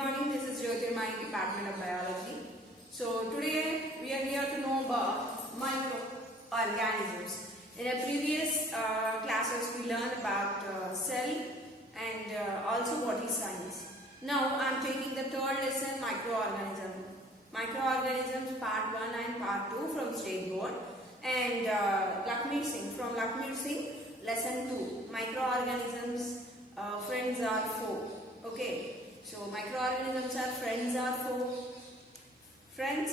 morning, this is Jyoti, my Department of Biology. So today we are here to know about microorganisms. In our previous classes we learned about cell and also what is science. Now I am taking the third lesson, microorganism. Microorganisms part 1 and part 2 from State Board, and Lakshmi Singh from Lakshmi Singh lesson 2, microorganisms friends are foe. Okay. So microorganisms are friends or foe? Friends,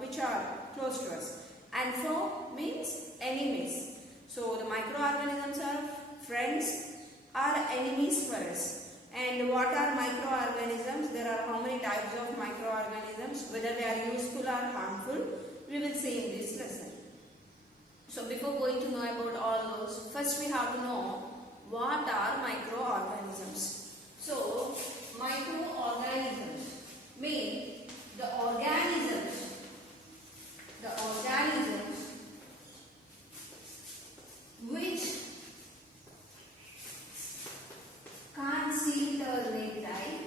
which are close to us, and foe means enemies. So the microorganisms are friends or enemies for us. And what are microorganisms? There are how many types of microorganisms, whether they are useful or harmful, we will see in this lesson. So before going to know about all those, first we have to know what are microorganisms. So, microorganisms mean the organisms which can't see with our naked eye,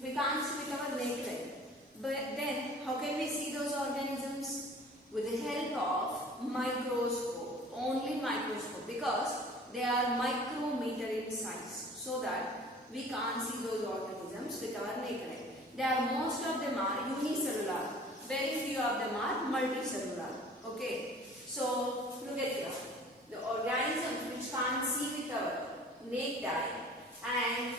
we can't see with our naked eye. But then, how can we see those organisms? With the help of microscope, only microscope, because they are micrometer in size, so that we can't see those organisms with our naked eye. Most of them are unicellular, very few of them are multicellular. Okay, so look at here, the organisms which can't see with our naked eye and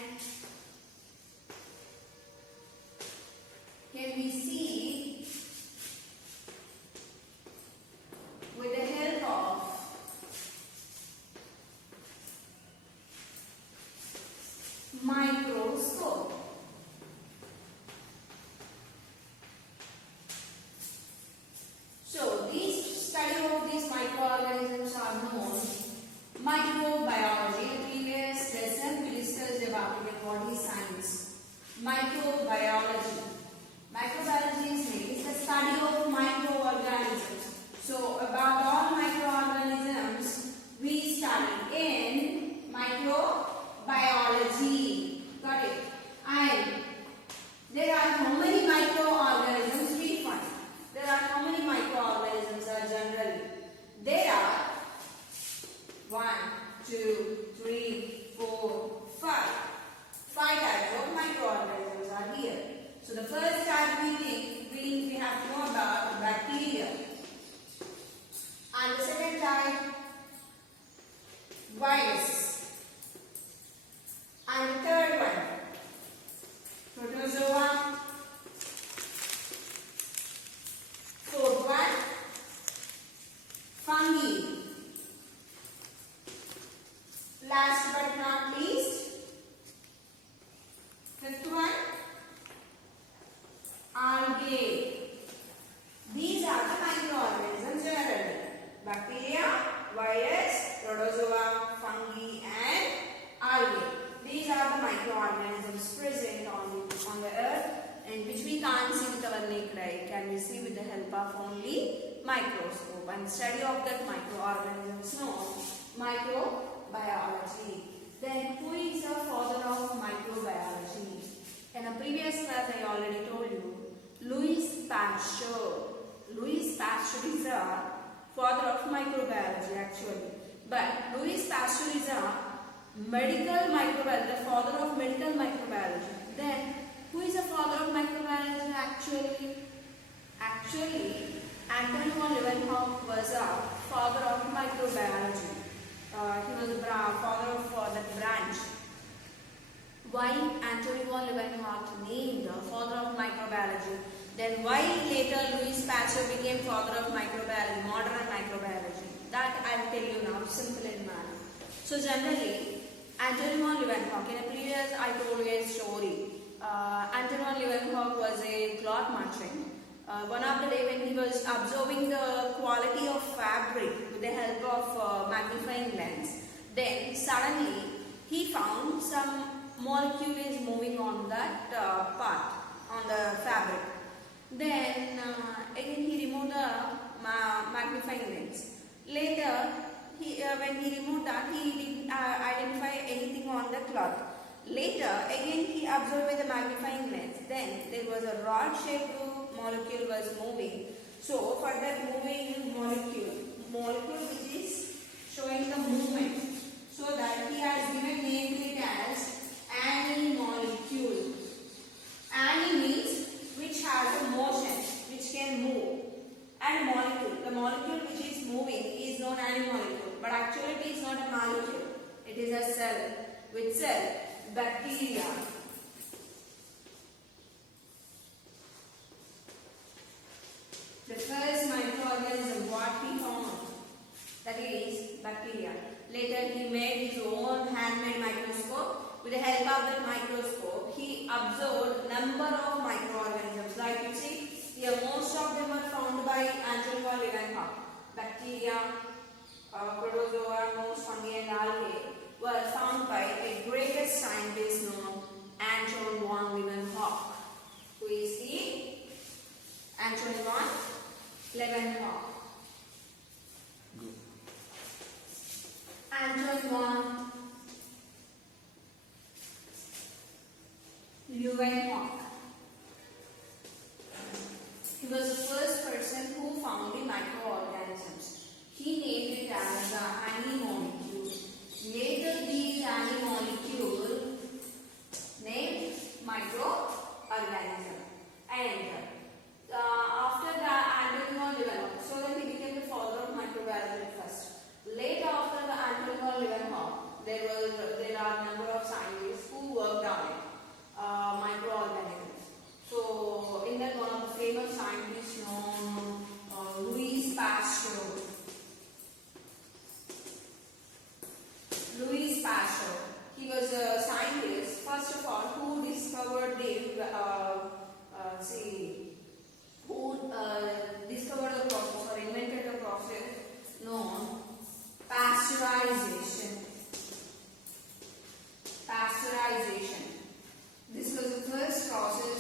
can we see with the help of microscope. So these study of these microorganisms are known microbiology. In previous lesson we discussed about what is science. Microbiology. Microbiology means the study of microorganisms. So about all microorganisms we study in microbiology. Got it? And there are how many microorganisms we find? There are how many microorganisms are generally? There are 1, 2, 3, 4, 5. 5 types of microorganisms are here. So the first type we have to know about bacteria, and the second type virus, and the third one protozoa, fourth one fungi, last but not least fifth one algae. These are the microorganisms generally. Bacteria, virus, protozoa, fungi and algae. These are the microorganisms present on the earth and which we can't see with our naked eye. Can we see with the help of only microscope, and study of that microorganism is known microbiology. Then who is the father of microbiology? In a previous class I already told you, Louis Pasteur. Louis Pasteur is a father of microbiology actually. But Louis Pasteur is a medical microbiology, the father of medical microbiology. Then who is the father of microbiology actually? Actually, Anton von Leeuwenhoek was a father of microbiology. He was the father of that branch. Why Anthony von Leeuwenhoek named the father of microbiology? Then why later Louis Pasteur became father of microbiology, modern microbiology? That I will tell you now, simple in manner. So generally, Anthony von Leeuwenhoek, in a previous I told you a story. Anthony von Leeuwenhoek was a cloth merchant. One of the day when he was observing the quality of fabric with the help of magnifying lens, then suddenly he found some molecule is moving on that part, on the fabric. Then again he removed the magnifying lens. Later, when he removed that, he didn't identify anything on the cloth. Later, again he observed with the magnifying lens. Then there was a rod-shaped molecule was moving. So for that moving molecule which is showing the movement, so that he has given name to it as any molecule. Any means which has a motion, which can move. And molecule, the molecule which is moving is known as a molecule, but actually it is not a molecule. It is a cell. Which cell? Bacteria. The first microorganism what he found, that is bacteria. Later he made his own handmade microscope. With the help of that microscope, he observed number of microorganisms. Like you see, here most of them are found by Antonio Leeuwenhoek. Bacteria, protozoa, most fungi and algae were found by a greatest scientist known Anton von Leeuwenhoek. Who is he? Anton von Leeuwenhoek. Anton von Leeuwenhoek. He was the first person who found the microorganisms. He named it as the anti-molecule. Later these anti-molecule named microorganism. And after that, Anton Leeuwenhoek, so that he became the father of microbiology first. Later, after the Anton Leeuwenhoek, there are a number of scientists who worked on it, microorganisms. So, in that, one of the famous scientists known Louis Pasteur. Louis Pasteur. He was a scientist, first of all, who discovered discovered the process or invented the process known pasteurization. Pasteurization. This was the first process.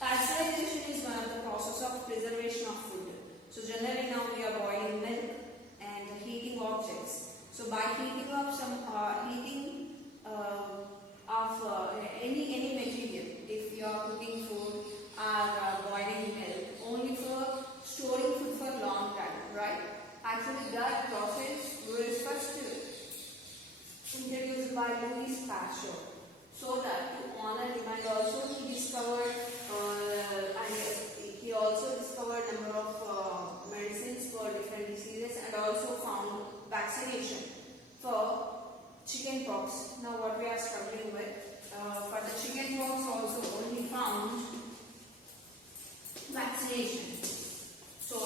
Pasteurization is one of the process of preservation of food. So generally now we are boiling milk and heating objects. So by heating up some of any material, if you are cooking food or boiling milk, only for storing food for a long time, right? Actually that process was first introduced by Louis Pasteur. So that to honor him, and also he discovered number of medicines for different diseases, and also found vaccination for chicken pox. Now what we are struggling with, for the chicken pox also he found vaccination. So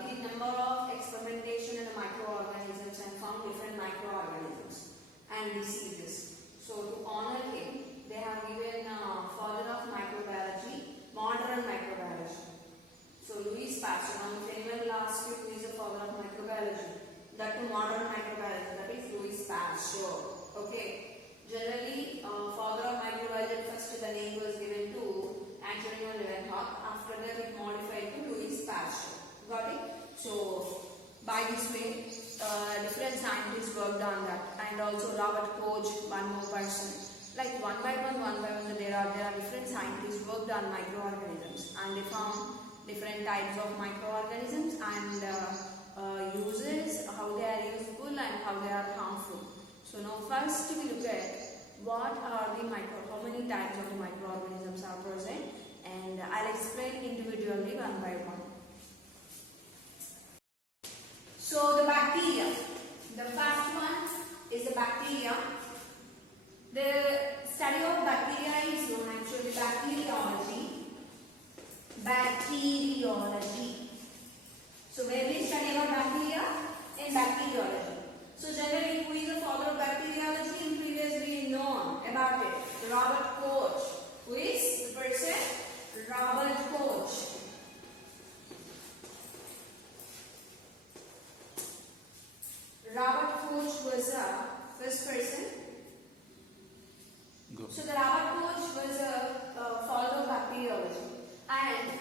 he did number of experimentation in the microorganisms and found different microorganisms and diseases. So to honor him, they have given father of microbiology, modern microbiology. So Louis Pasteur, on the famous last week, who is the father of microbiology, that to modern microbiology, that is Louis Pasteur. Okay. Generally, father of microbiology, first the name was given to Antonio Leeuwenhoek. After that, it modified to Louis Pasteur. Got it? So by this way, different scientists worked on that, and also Robert Koch, one more person. Like one by one, there are different scientists worked on microorganisms, and they found different types of microorganisms and uses, how they are useful and how they are harmful. So now first we look at what are the how many types of the microorganisms are present, and I'll explain individually one by one. So the bacteria, the first one is the bacteria. The study of bacteria is known actually bacteriology. Bacteriology. So where we study about bacteria? In bacteriology. So generally, who is the father of bacteriology? In previously known about it, Robert Koch. Who is the person? Robert Koch. Robert Koch was a first person. So the Robert Koch was a father of bacteriology, and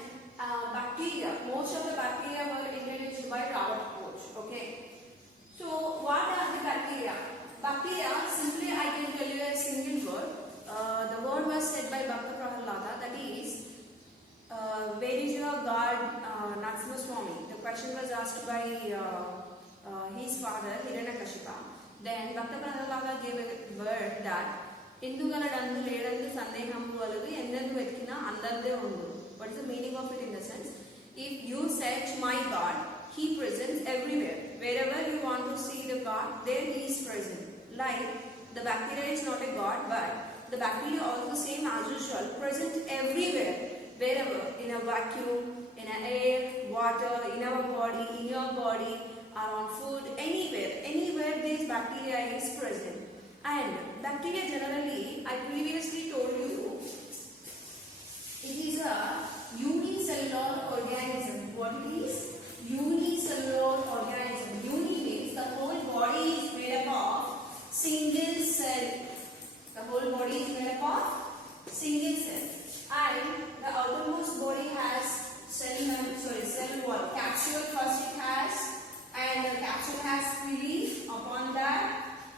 bacteria, most of Narasimhaswamy. The question was asked by his father Hiranyakashipa. Then Bhakta Prahlada gave a word that Indugalandu ledandu sandehamu valadu endandu vetkina andarde undu. What is the meaning of it in the sense? If you search my God, He presents everywhere. Wherever you want to see the God, there He is present. Like the bacteria is not a God, but the bacteria also same as usual, present everywhere. Wherever, in a vacuum, in a air, water, in our body, in your body, or on food, anywhere this bacteria is present. And bacteria generally, I previously told you, it is a unicellular organism. What it is? Unicellular organism. Uni means the whole body is made up of single cell. The whole body is made up of single cell. And the outermost body has cell wall. Capsule first it has, and the capsule has pili. Upon that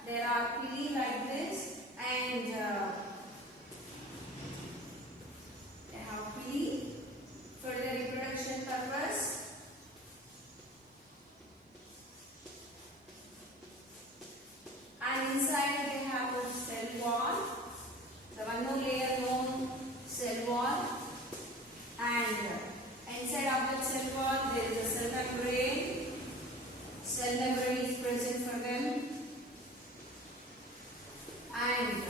there are pili like this, and they have pili for the reproduction purpose. And inside they have a cell wall. The one more layer known cell wall, and inside of that cell wall there is a cell membrane. Cell membrane is present for them, and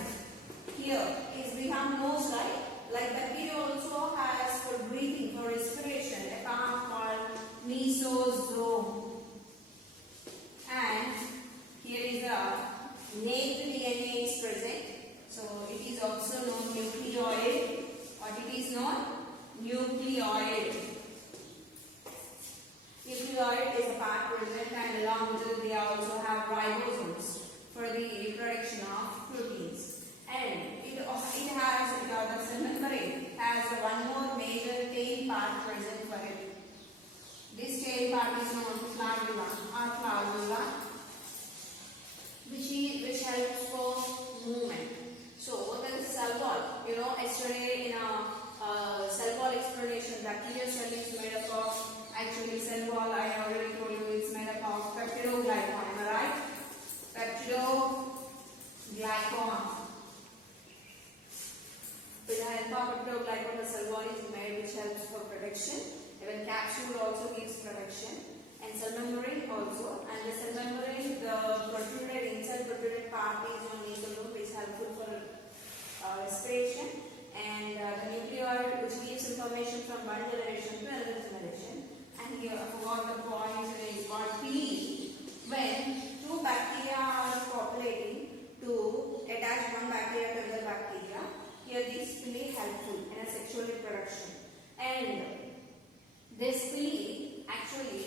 here is we have nose, right? Like bacteria also has for breathing, for respiration, a part called mesosome. And here is a naked DNA is present. So it is also known nucleoid. What it is known? Nucleoid. Nucleoid is a part present, and along with it they also have ribosomes for the production of proteins. And it has the cell membrane has one more major tail part present for it. This tail part is known as flagella or flagella, which helps for movement. So there is cell wall. You know, yesterday in a cell wall explanation, bacterial cell is made up of, actually cell wall I already told you it's made up of peptidoglycan, am I right? Peptidoglycan. With the help of peptidoglycan, the cell wall is made, which helps for protection. Even capsule also gives protection, and cell membrane also. And the cell membrane, the protruded inside protruded part is on mesosome, which is helpful for respiration. And the nucleoid, which gives information from one generation to another generation. And here I forgot the point is called pili. When two bacteria are copulating to attach one bacteria to another bacteria, here this pili helpful in a sexual reproduction. And this pili actually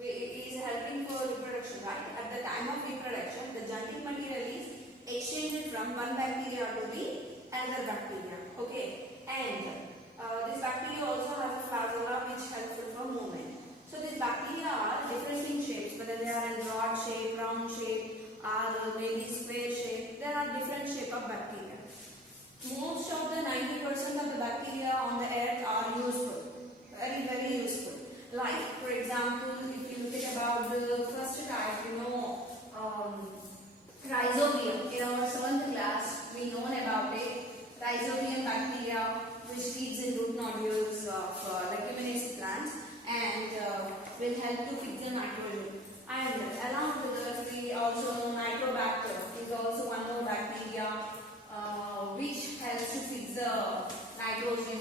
is helping for reproduction, right? At the time of reproduction, the genetic material is exchanged from one bacteria to the another bacteria. Okay, and this bacteria also has a flagella which helpful for movement. So these bacteria are different in shapes, whether they are in rod shape, round shape, or maybe square shape. There are different shape of bacteria. Most of the 90% of the bacteria on the earth are useful, very useful. Like for example, if you think about the first type, you know, rhizobium. In our 7th class, we know about it. Rhizobium bacteria, which feeds in root nodules of leguminous plants, and will help to fix the nitrogen. And along with that, we also know nitrobacter is also one more bacteria which helps to fix the nitrogen.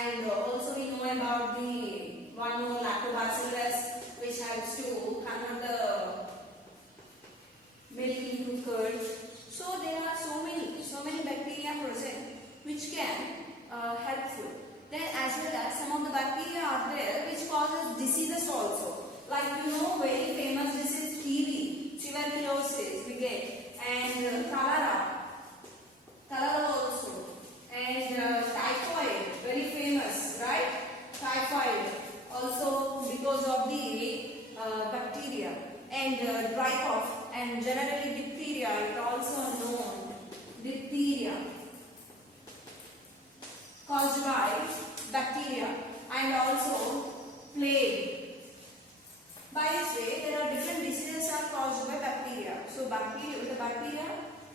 And also we know about the one more lactobacillus, which helps to convert the milk into curd. So there are so many bacteria present which can helpful. Then as well as some of the bacteria are there which causes diseases also. Like you know, very famous disease TB, tuberculosis we get, and cholera also, and typhoid, very famous, right? Typhoid also because of the bacteria, and dry cough, and generally diphtheria is also known. Diphtheria caused by bacteria. and also plague. By this way, there are different diseases are caused by bacteria. So with the bacteria,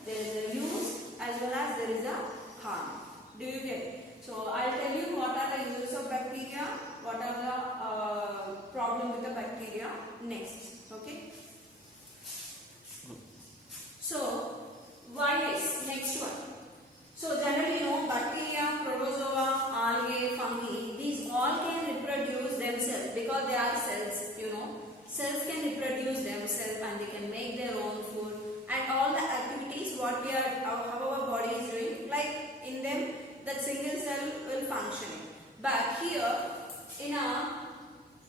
there is a use as well as there is a harm. Do you get it? So I'll tell you what are the uses of bacteria, what are the problem with the bacteria next. Okay. So virus, next one. So generally bacteria, protozoa, algae, fungi, these all can reproduce themselves because they are cells. Cells can reproduce themselves and they can make their own food, and all the activities what how our body is doing, like in them that single cell will function. But here in a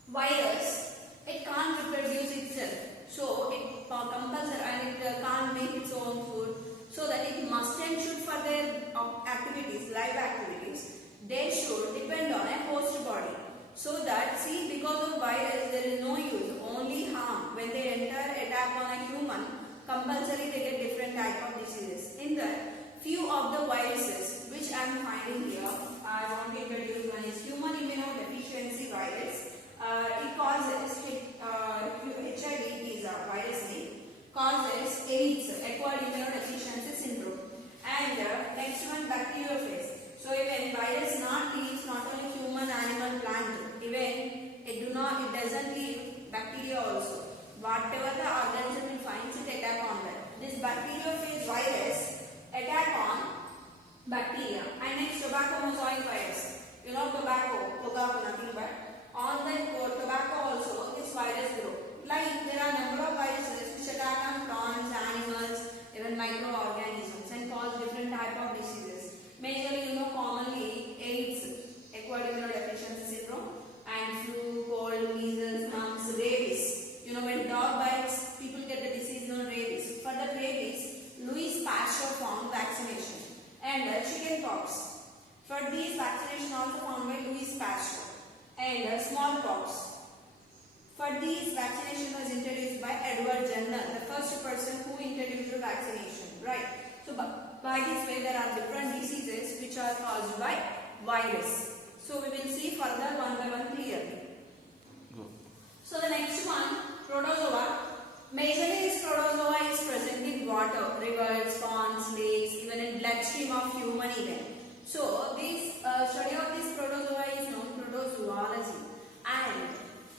virus, it can't reproduce itself, so it compulsory and it can't make its own food, so that it must and should for their activities, live activities, they should depend on a host body. So that, see, because of virus there is no use, only harm. When they enter attack on a human, compulsory they get different type of diseases. In that, few of the viruses which I am finding here, I want to introduce. One is human immunodeficiency virus. It causes HIV is a virus name, causes AIDS, acquired immunodeficiency syndrome. And next one, bacteriophage. So even virus leaves not only human, animal, plant, even it doesn't leave bacteria also. Whatever the organism will find, it attack on that. This bacteriophage virus attack on bacteria. And next, tobacco mosaic virus. Tobacco, nothing but on the tobacco also this virus grow. Like there are number of viruses which attack on plants, animals, even microorganisms and cause different type of diseases. Majorly, commonly AIDS, acquired immunodeficiency syndrome, and flu, cold, measles, mumps, rabies. When dog bites, people get the disease known rabies. For the rabies, Louis Pasteur found vaccination, and chicken pox. For these, vaccination also found by Louis Pasteur, and smallpox. For these, vaccination was introduced by Edward Jenner, the first person who introduced the vaccination, right? So by this way, there are different diseases which are caused by virus. So we will see further one by one clearly. Go. So the next one, protozoa. Majorly this protozoa is present in water, rivers, ponds, lakes, even in bloodstream of human even. So this study of this protozoa is known protozoology, and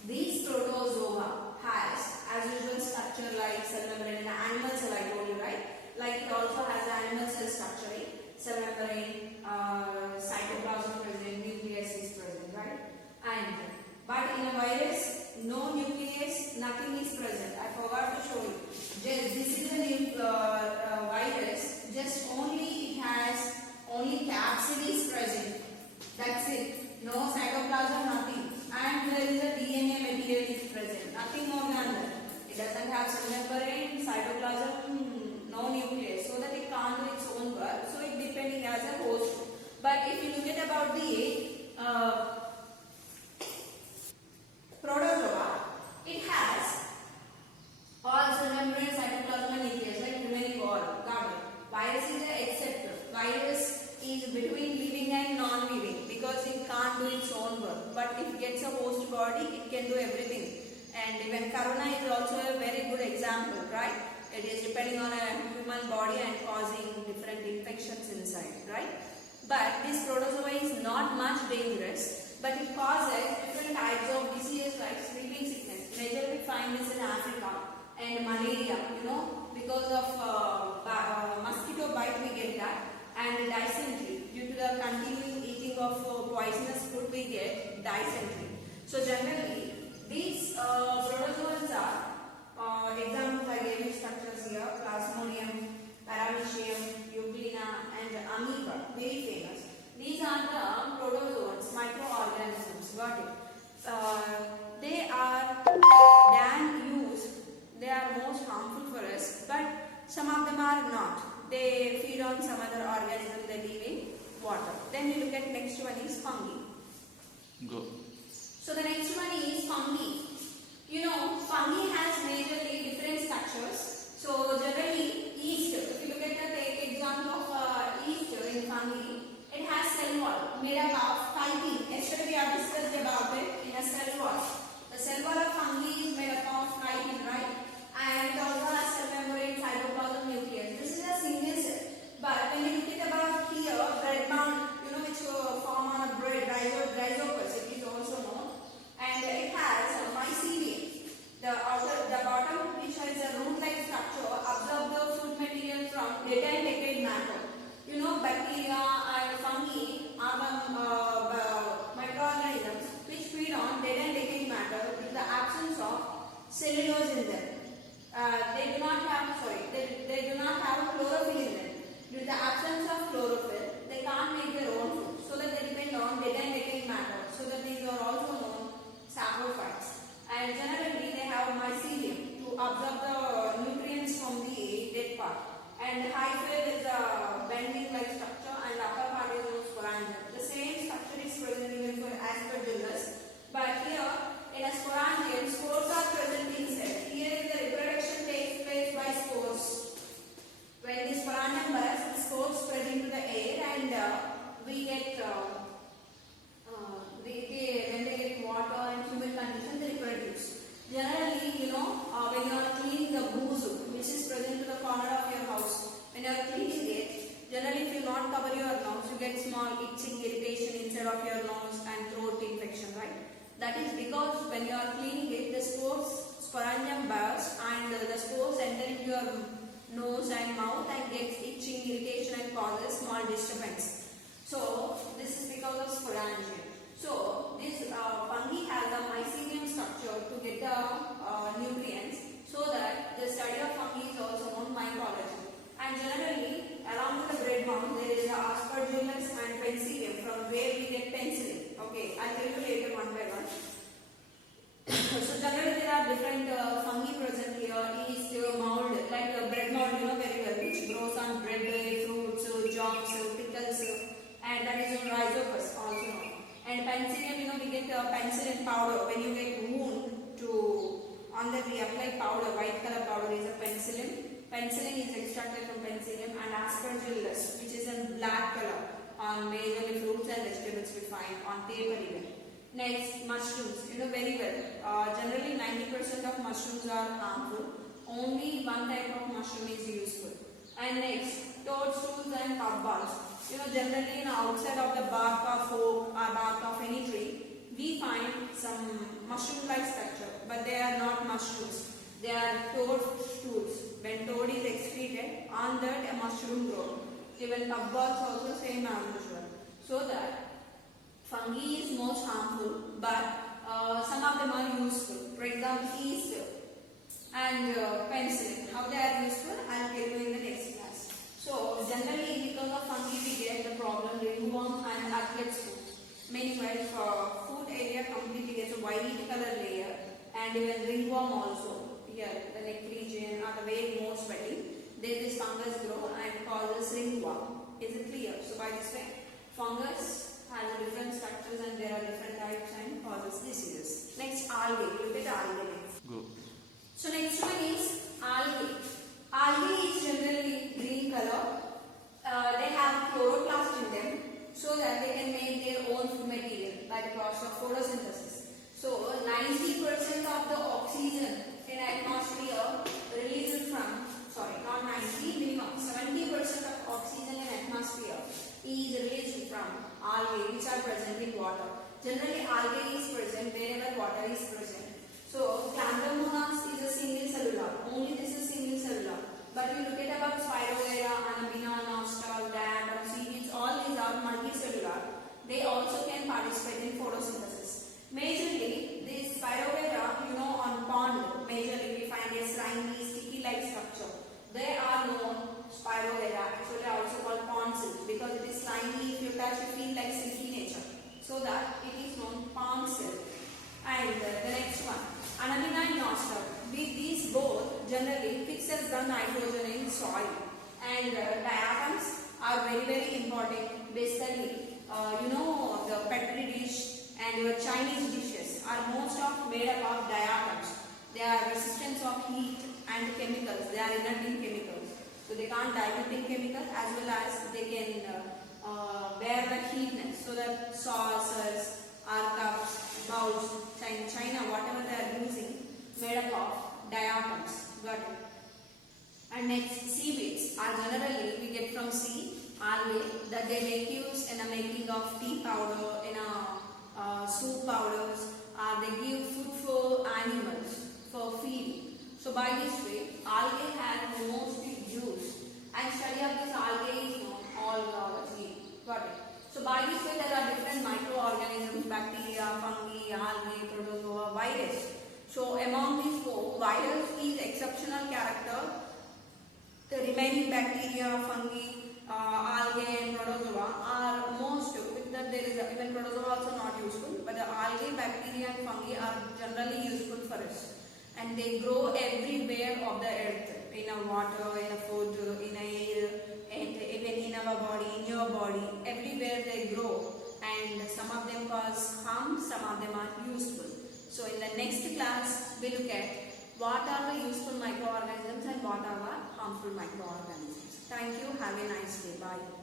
this protozoa has as usual structure like cell membrane in animal cell, I told you, right? Like it also has animal cell structure, cell membrane, cytoplasm present, nucleus is present, right? And but in a virus, no nucleus, nothing is present. I forgot to show you. This is a virus. Just only it has only capsid is present. That's it. No cytoplasm, nothing. And there is a DNA material is present. Nothing more than that. It doesn't have cell membrane, cytoplasm, no nucleus, so that it can't do its own work. So it depending as a host. But if you look at about the protozoa, it has all cell membrane, cytoplasm, and nucleus, like remaining all. Got it. Virus is an exception. Virus is between living and non-living because it can't do its own work. But if it gets a host body, it can do everything. And even corona is also a very good example, right? It is depending on a human body and causing different infections inside, right? But this protozoa is not much dangerous, but it causes different types of diseases like sleeping sickness. Majorly we find this in Africa, and malaria, because of mosquito bite we get that, and dysentery. Due to the continuing eating of poisonous food we get dysentery. So generally these protozoans are examples I gave you structures here: Plasmodium, Paramecium, Euglena, and amoeba, very famous. These are the protozoans, microorganisms. Got it? They are they are most harmful for us, but some of them are not. They feed on some other organism that live in water. Then we look at next one is fungi. Go. So the next one is fungi. Fungi has majorly different structures. So generally yeast, if you look at the example of yeast in fungi, it has cell wall made up of chitin. Yesterday we have discussed about and the hyphae is a bending like structure, and the upper part is known as sporangium. The same structure is present even for aspergillus, but here in a sporangium, spores are present inside. Here is the reproduction takes place by spores. When the sporangium bursts, the spores spread into the air, and we get when they get water and humid conditions, they reproduce. Generally, when you are cleaning the booze, which is present to the corner of your house, when you are cleaning it, generally if you not cover your nose, you get small itching, irritation inside of your nose and throat infection, right? That is because when you are cleaning it, the sporangium bursts and the spores enter into your nose and mouth and gets itching, irritation and causes small disturbance. So this is because of sporangium. So this fungi has a mycelium structure to get the nutrients, so that the study of fungi is also known mycology. And generally, along with the breadbound, there is the aspergillus and penicillium, from where we get penicillin. Okay, I'll tell you later one by one. So generally, there are different fungi present here. Yeast, mold, like bread mold, very well, which grows on bread, fruits, jams, pickles, and that is on rhizopus also known. And penicillium, we get penicillin powder. When you get wound, on that we apply powder, white color powder is a penicillin. Penicillin is extracted from penicillium, and aspergillus, which is in black color, on majorly fruits and vegetables we find, on paper even. Next, mushrooms, very well. Generally 90% of mushrooms are harmful. Only one type of mushroom is useful. And next, toadstools and puffballs. Generally outside of the bark of oak or bark of any tree, we find some mushroom-like structure, but they are not mushrooms. They are toadstools. When toad is excreted, on that a mushroom grows. Even puffballs also same as usual. So that fungi is most harmful, but some of them are useful. For example, yeast and penicillin. How they are useful, I will tell you in the next class. So generally, because of fungi, we get the problem ringworm and athlete's foot. Meanwhile, for food area completely gets a white color layer, and even ringworm also. Here, the neck region or the way more sweating, there this fungus grow and causes ringworm. Is it clear? So by this way, fungus has different structures and there are different types and causes diseases. Next, algae. Look at algae next. Go. So next one is algae. Algae is generally green color. They have chloroplast in them, so that they can make their own food material by the process of photosynthesis. So 90% of the oxygen in atmosphere released from, not 90, minimum 70% of oxygen in atmosphere is released from algae, which are present in water. Generally, algae is present wherever water is present. So Chlamydomonas is a single cellular. Only this is single cellular. But you look at about Spirogyra, Anabina, Nostal, Diatom, seaweeds, all these are multicellular. They also can participate in photosynthesis. Majorly, this Spirogyra, on pond, majorly we find a slimy, sticky-like structure. They are known Spirogyra, actually also called pond silk, because it is slimy. If you touch, you feel like silky nature. So that it is known pond silk. And the next one, Anabina and Nostal. With these both generally fixes the nitrogen in soil, and diatoms are very, very important. Basically, the petri dish and your Chinese dishes are most of made up of diatoms. They are resistant of heat and chemicals. They are inert in chemicals, so they can't dilute in chemicals, as well as they can bear the heatness. So that saucers, our cups, bowls, China, whatever they are using, made up of diatoms. Got it? And next, seaweeds are generally we get from sea, algae, that they make use in the making of tea powder, in soup powders, they give food for animals for feeding. So by this way, algae has mostly juice, and study of this algae is known algae. Got it? So by this way, there are different microorganisms: bacteria, fungi, algae, protozoa, virus. So among these four, virus is exceptional character. The remaining bacteria, fungi, algae and protozoa are most, with that there is even protozoa also not useful, but the algae, bacteria and fungi are generally useful for us. And they grow everywhere of the earth, in a water, in a food, in a they grow, and some of them cause harm, some of them are useful. So in the next class, we look at what are the useful microorganisms and what are the harmful microorganisms. Thank you. Have a nice day. Bye.